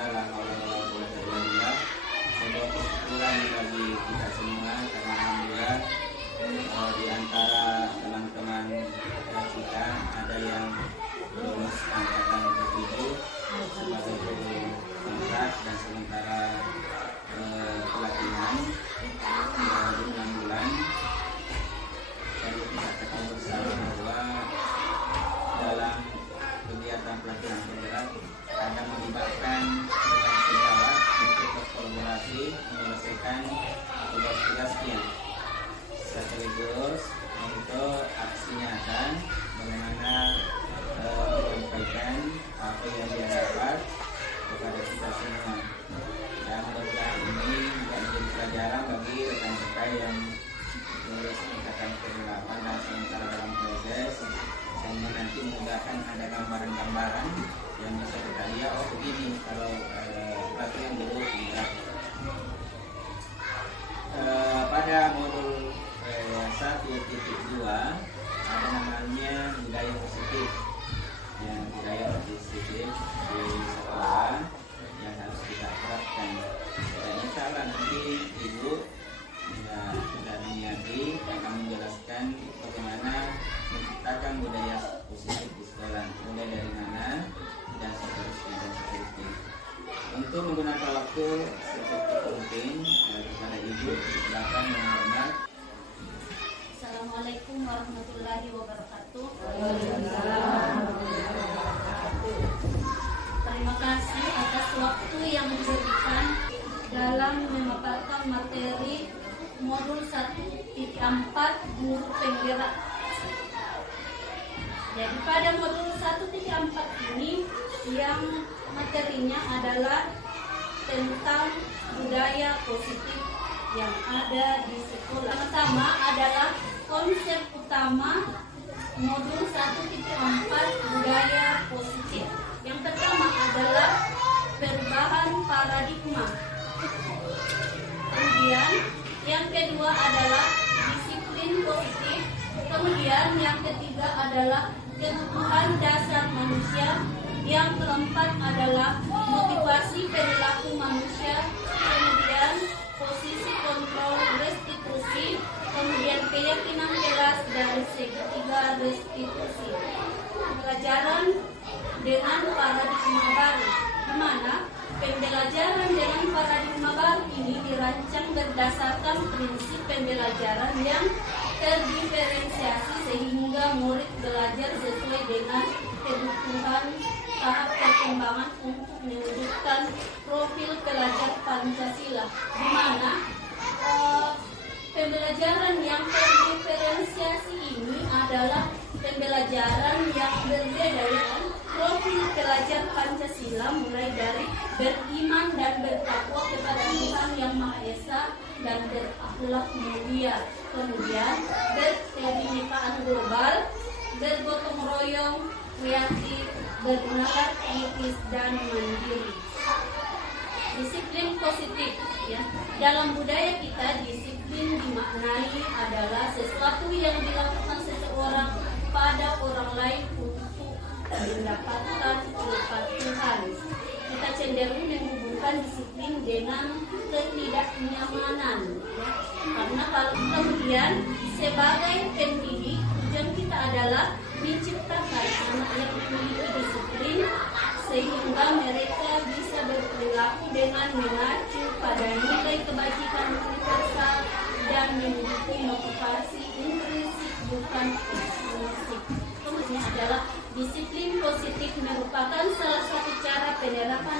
Alhamdulillah la haula wala quwwata illa billah. Semoga kesyukuran bagi kita semua karena alhamdulillah di antara teman-teman kita ada yang lulus angkatan ke-7 sebagai guru kontrak dan sementara pelatihan di 6 bulan. Dan kita ketahui bersama bahwa dalam kegiatan pelatihan penggerak ada melibatkan rekan sejawat untuk berkolaborasi menyelesaikan tugas-tugasnya sekaligus untuk aksi nyata bagaimana menyampaikan apa yang dia dapat kepada kita semua. Dan mudah-mudahan ini juga menjadi pelajaran bagi rekan-rekan yang lulus angkatan ke-8 dan sementara dalam proses, sehingga nanti memudahkan ada gambaran-gambaran yang bisa kita lihat, oh begini kalau pelatihan dulu tidak. Pada modul 1.2 ada namanya budaya positif, yang budaya positif di sekolah yang harus kita terapkan. Dan insya Allah nanti ibu sudah niati akan menjelaskan bagaimana menciptakan budaya positif di sekolah, mulai dari mana dan seterusnya. Untuk menggunakan waktu seperti mungkin kepada ibu, silakan yang hormat. Assalamualaikum warahmatullahi wabarakatuh. Terima kasih atas waktu yang diberikan dalam memaparkan materi modul 1.4 guru penggerak. Jadi pada modul 1.4 ini yang materinya adalah tentang budaya positif yang ada di sekolah. Pertama adalah konsep utama modul 1.4 budaya positif. Yang pertama adalah perubahan paradigma. Kemudian yang kedua adalah disiplin positif. Kemudian yang ketiga adalah kebutuhan dasar manusia. Yang keempat adalah motivasi perilaku manusia. Kemudian posisi kontrol restitusi. Kemudian keyakinan keras dari segitiga restitusi. Pembelajaran dengan paradigma baru, di mana pembelajaran dengan paradigma baru ini dirancang berdasarkan prinsip pembelajaran yang terdiferensiasi sehingga murid belajar sesuai dengan kebutuhan tahap perkembangan untuk mewujudkan profil pelajar Pancasila, di mana pembelajaran yang terdiferensiasi ini adalah pembelajaran yang berbeda dengan profil pelajar Pancasila, mulai dari beriman dan bertakwa kepada Tuhan Yang Maha Esa dan berakhlak mulia, kemudian berkebinekaan global, bergotong royong, kreatif, bernalar, etis, dan mandiri. Disiplin positif, ya. Dalam budaya kita, disiplin dimaknai adalah sesuatu yang dilakukan seseorang pada orang lain untuk mendapatkan kepatuhan. Kita cenderung menghubungkan disiplin dengan ketidaknyamanan, ya. Karena kalau kemudian sebagai pendidik, tujuan kita adalah menciptakan anak yang memiliki disiplin sehingga mereka bisa berperilaku dengan mengacu pada nilai kebajikan universal dan memiliki motivasi intrinsik bukan eksklusif. Kemudian adalah disiplin positif merupakan salah satu cara penerapan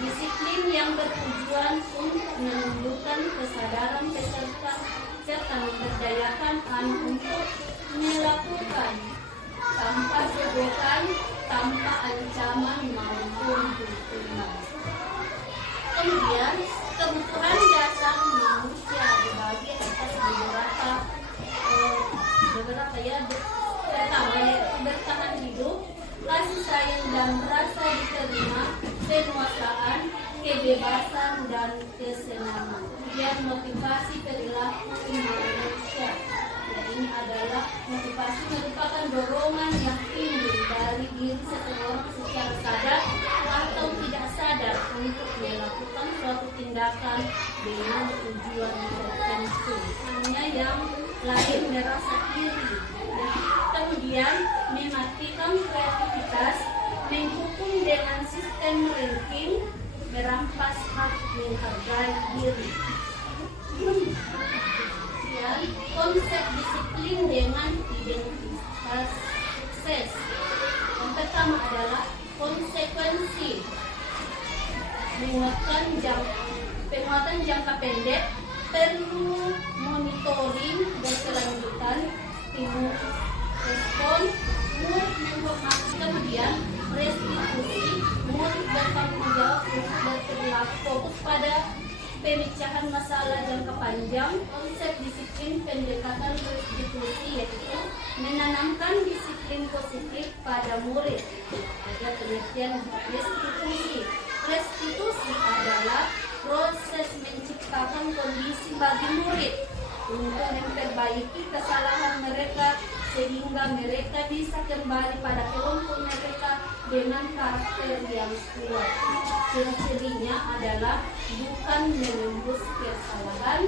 disiplin yang bertujuan untuk menunjukkan kesadaran peserta serta memberdayakan anak untuk melakukan tanpa sogokan, tanpa ancaman maupun hukuman. Kemudian kebutuhan dasar manusia dibagi atas beberapa ya. Pertama yaitu bertahan hidup, kasih sayang dan rasa diterima, penguasaan, kebebasan dan kesenangan. Kemudian motivasi perilaku manusia. Ini adalah motivasi merupakan dorongan yang timbul dari diri seseorang secara sadar atau tidak sadar untuk melakukan suatu tindakan dengan tujuan tertentu. Hanya yang lain merasa iri. Kemudian mematikan kreativitas, menghukum dengan sistem ranking, merampas hak menghargai diri. Dan konsep disiplin dengan identitas sukses. Yang pertama adalah konsekuensi, penguatan jangka pendek, perlu monitoring berkelanjutan, stimulus respon, murid menghormati, kemudian restitusi, murid bertanggung jawab untuk berperilaku, fokus pada pemecahan masalah jangka panjang. Konsep disiplin pendekatan restitusi yaitu menanamkan disiplin positif pada murid. Ada pengertian restitusi. Restitusi adalah proses menciptakan kondisi bagi murid untuk memperbaiki kesalahan mereka sehingga mereka bisa kembali pada kelompok mereka dengan karakter yang kuat. Ciri-cirinya adalah bukan menembus kesalahan,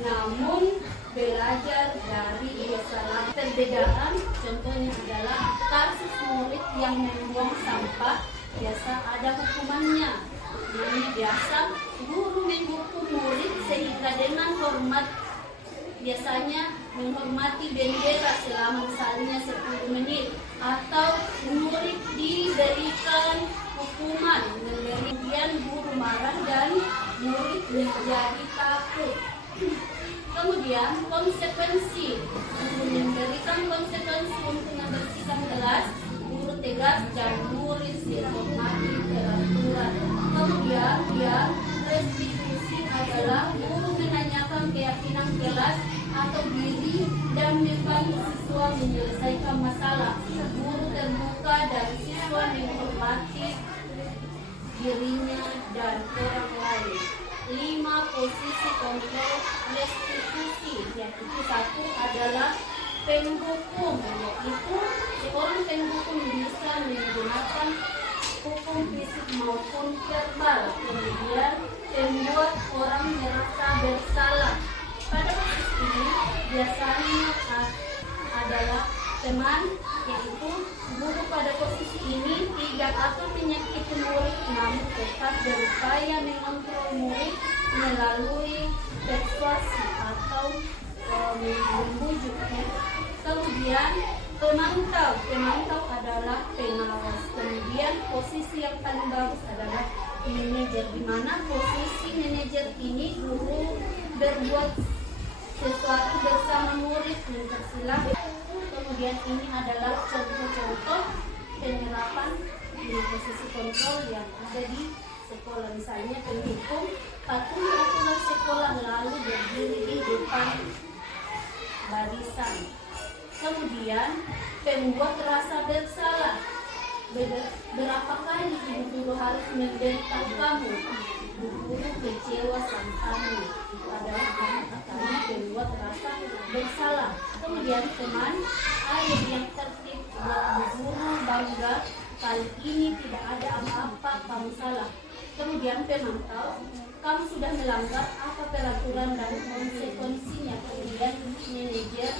namun belajar dari kesalahan. Perbedaan contohnya adalah kasus murid yang membuang sampah, biasa ada hukumannya. Ini biasa guru menghukum murid sehingga dengan hormat, biasanya menghormati bendera selama misalnya 10 menit, atau murid diberikan hukuman, kemudian guru marah dan murid menjadi takut. Kemudian konsekuensi, guru memberikan konsekuensi untuk membersihkan kelas, guru tegas dan murid dihormati peraturan. Kemudian restitusi adalah guru menanyakan keyakinan kelas atau diri dan membantu siswa menyelesaikan masalah. Guru terbuka dan siswa menghormati dirinya dan orang lain. 5 posisi kontrol restitusi, yaitu 1 adalah penghukum, yaitu seorang penghukum bisa menggunakan hukum fisik maupun verbal. Kemudian membuat orang merasa bersalah. Pada posisi ini biasanya adalah teman, yaitu guru pada posisi ini tidak akan menyakiti murid, namun tetap berupaya mengontrol murid melalui persuasi atau membujuk. Kemudian pemantau adalah pengawas. Kemudian posisi yang paling bagus adalah manajer, di mana posisi manajer ini guru berbuat sesuatu bersama murid mempersilahkan. Kemudian ini adalah contoh-contoh penerapan di posisi kontrol yang ada di sekolah. Misalnya penghukum patuh peraturan sekolah lalu berdiri di depan barisan. Kemudian pembuat rasa bersalah. Berapa kali ibu guru harus membentak kamu? Ibu guru kecewa sama kamu. Adalah karena pembuat rasa bersalah. Kemudian teman, ayat yang tertib buat guru bangga. Kali ini tidak ada apa-apa, kamu salah. Kemudian pemantau, kamu sudah melanggar apa peraturan dan konsekuensinya. Kemudian manajer,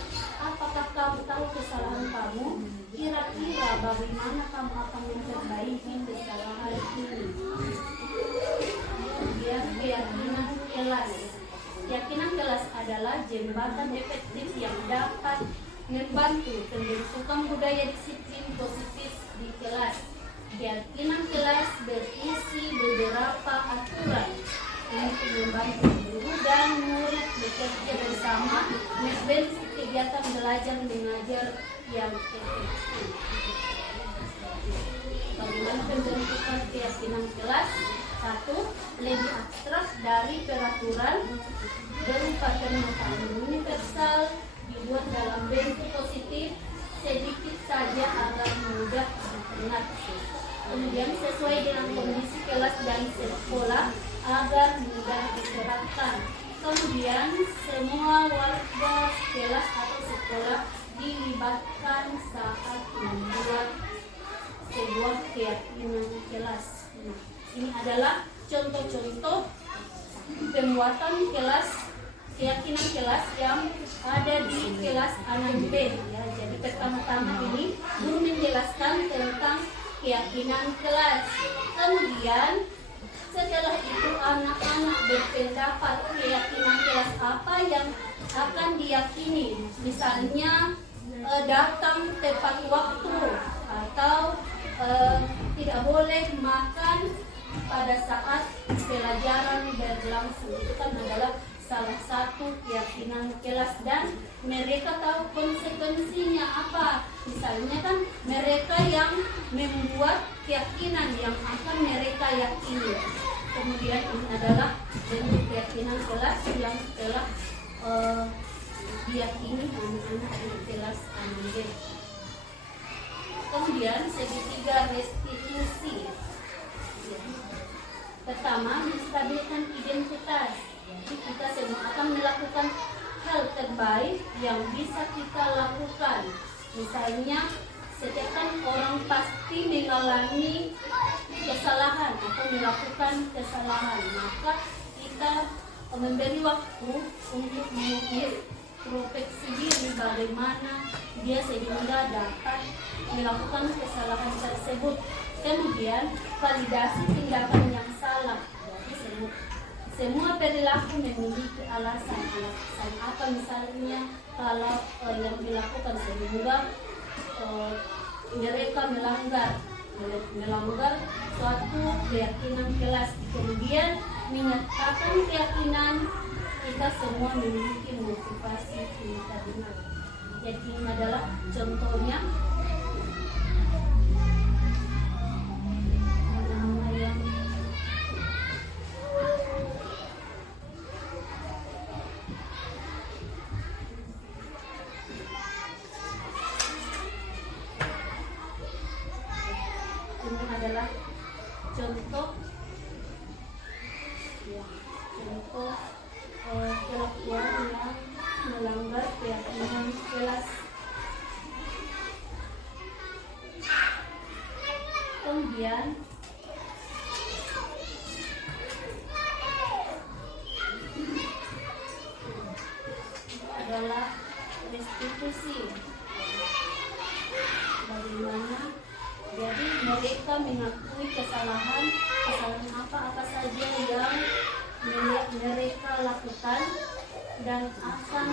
apakah kamu tahu kesalahan kamu? Kira-kira bagaimana kamu akan memperbaiki kesalahan ini? Kemudian keyakinan kelas. Keyakinan kelas adalah jembatan efektif yang dapat membantu pembentukan budaya disiplin positif di kelas. Keyakinan kelas berisi beberapa aturan untuk membantu guru dan murid bekerja bersama membentuk kegiatan belajar mengajar yang efektif. Bagaimana pembentukan keyakinan kelas? 1. Lebih abstrak dari peraturan, berupa pernyataan universal, dibuat dalam bentuk positif, sedikit saja agar mudah dimengerti. Kemudian sesuai dengan kondisi kelas dan sekolah agar mudah diterapkan. Kemudian semua warga kelas atau sekolah dilibatkan saat membuat sebuah keyakinan kelas. Ini adalah contoh-contoh pembuatan keyakinan kelas yang ada di kelas 6B ya. Jadi pertama-tama ini guru menjelaskan tentang keyakinan kelas. Kemudian setelah itu anak-anak berpendapat keyakinan kelas apa yang akan diyakini. Misalnya datang tepat waktu atau tidak boleh makan pada saat pelajaran berlangsung. Itu kan adalah salah satu keyakinan kelas dan mereka tahu konsekuensinya apa. Misalnya kan mereka yang membuat keyakinan yang akan mereka yakini. Kemudian ini adalah bentuk keyakinan kelas yang telah diyakini anak-anak di kelas 6B. Kemudian segitiga restitusi. Pertama, menstabilkan identitas. Jadi kita semua akan melakukan hal terbaik yang bisa kita lakukan. Misalnya, setiap orang pasti mengalami kesalahan atau melakukan kesalahan. Maka kita memberi waktu untuk mengintrospeksi diri bagaimana dia sehingga dapat melakukan kesalahan tersebut. Kemudian validasi tindakan yang salah. Jadi semua perilaku memiliki alasan apa, misalnya kalau yang dilakukan sehingga mereka melanggar suatu keyakinan kelas. Kemudian menyatakan keyakinan kita semua memiliki motivasi kita benar. Jadi ini adalah contohnya. Ini adalah contoh kelakuan yang melanggar keyakinan kelas. Kemudian adalah restitusi. Bagaimana? Jadi mereka mengakui kesalahan apa saja yang mereka lakukan dan akan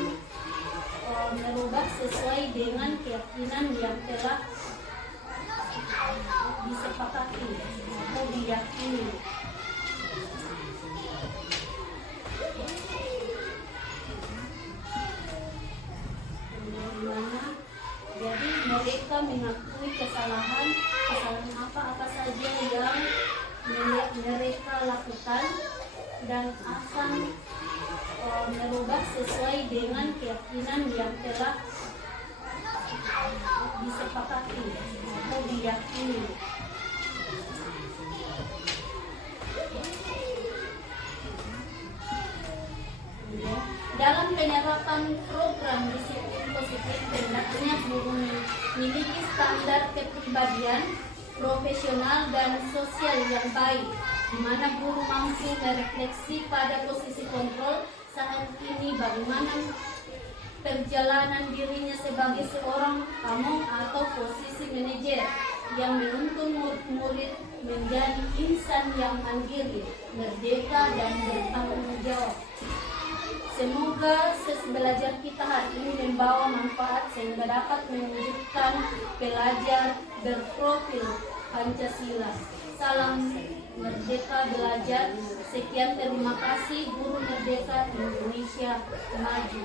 merubah sesuai dengan keyakinan yang telah disepakati atau diyakini. Jadi mereka mengakui kesalahan apa saja yang mereka lakukan dan akan merubah sesuai dengan keyakinan yang telah disepakati atau diyakini. Dalam penyerapan program disiplin positif, hendaknya guru memiliki standar kepribadian profesional dan sosial yang baik, di mana guru mampu merefleksi pada posisi kontrol saat ini bagaimana perjalanan dirinya sebagai seorang pamong atau posisi manajer yang menuntun murid menjadi insan yang mandiri, merdeka dan bertanggung jawab. Semoga sesi belajar kita hari ini membawa manfaat sehingga dapat mewujudkan pelajar berprofil Pancasila. Salam Merdeka Belajar. Sekian, terima kasih. Guru Merdeka Indonesia Maju.